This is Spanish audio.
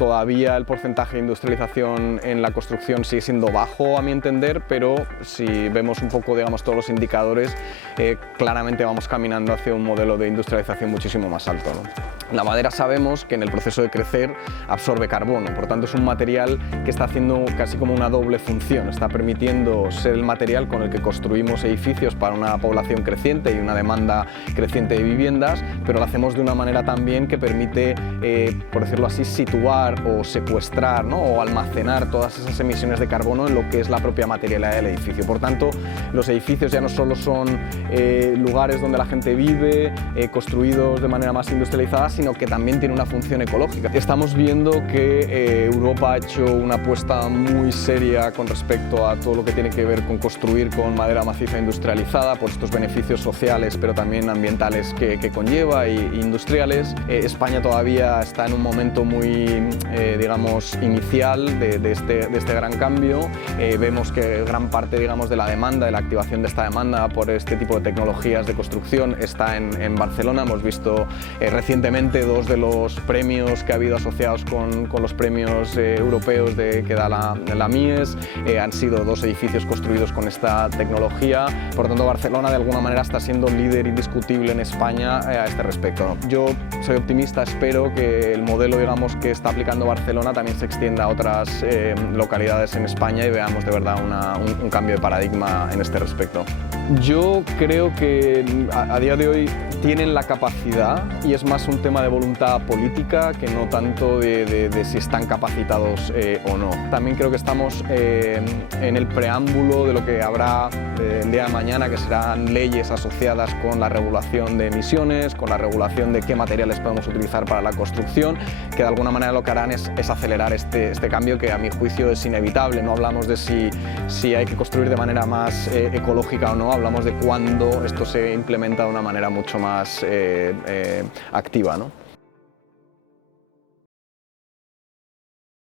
todavía el porcentaje de industrialización en la construcción sigue siendo bajo a mi entender, pero si vemos un poco, digamos, todos los indicadores, claramente vamos caminando hacia un modelo de industrialización muchísimo más alto, ¿no? La madera sabemos que en el proceso de crecer absorbe carbono, por tanto es un material que está haciendo casi como una doble función, está permitiendo ser el material con el que construimos edificios para una población creciente y una demanda creciente de viviendas, pero lo hacemos de una manera también que permite, por decirlo así, situar o secuestrar, ¿no? O almacenar todas esas emisiones de carbono en lo que es la propia materialidad del edificio. Por tanto, los edificios ya no solo son lugares donde la gente vive, construidos de manera más industrializada, sino que también tiene una función ecológica. Estamos viendo que Europa ha hecho una apuesta muy seria con respecto a todo lo que tiene que ver con construir con madera maciza industrializada, por estos beneficios sociales pero también ambientales que conlleva e industriales. España todavía está en un momento muy, digamos, inicial de este gran cambio. Vemos que gran parte, digamos, de la demanda, de la activación de esta demanda por este tipo de tecnologías de construcción está en Barcelona. Hemos visto recientemente dos de los premios que ha habido asociados con los premios europeos que da la Mies, han sido dos edificios construidos con esta tecnología. Por tanto, Barcelona de alguna manera está siendo líder indiscutible en España a este respecto. Yo soy optimista, espero que el modelo, digamos, que está aplicando Barcelona también se extienda a otras localidades en España y veamos de verdad un cambio de paradigma en este respecto. Yo creo que a día de hoy tienen la capacidad y es más un tema de voluntad política que no tanto de si están capacitados o no. También creo que estamos en el preámbulo de lo que habrá el día de mañana, que serán leyes asociadas con la regulación de emisiones, con la regulación de qué materiales podemos utilizar para la construcción, que de alguna manera lo que harán es acelerar este cambio que a mi juicio es inevitable. No hablamos de si hay que construir de manera más ecológica o no, hablamos de cuándo esto se implementa de una manera mucho más activa, ¿no?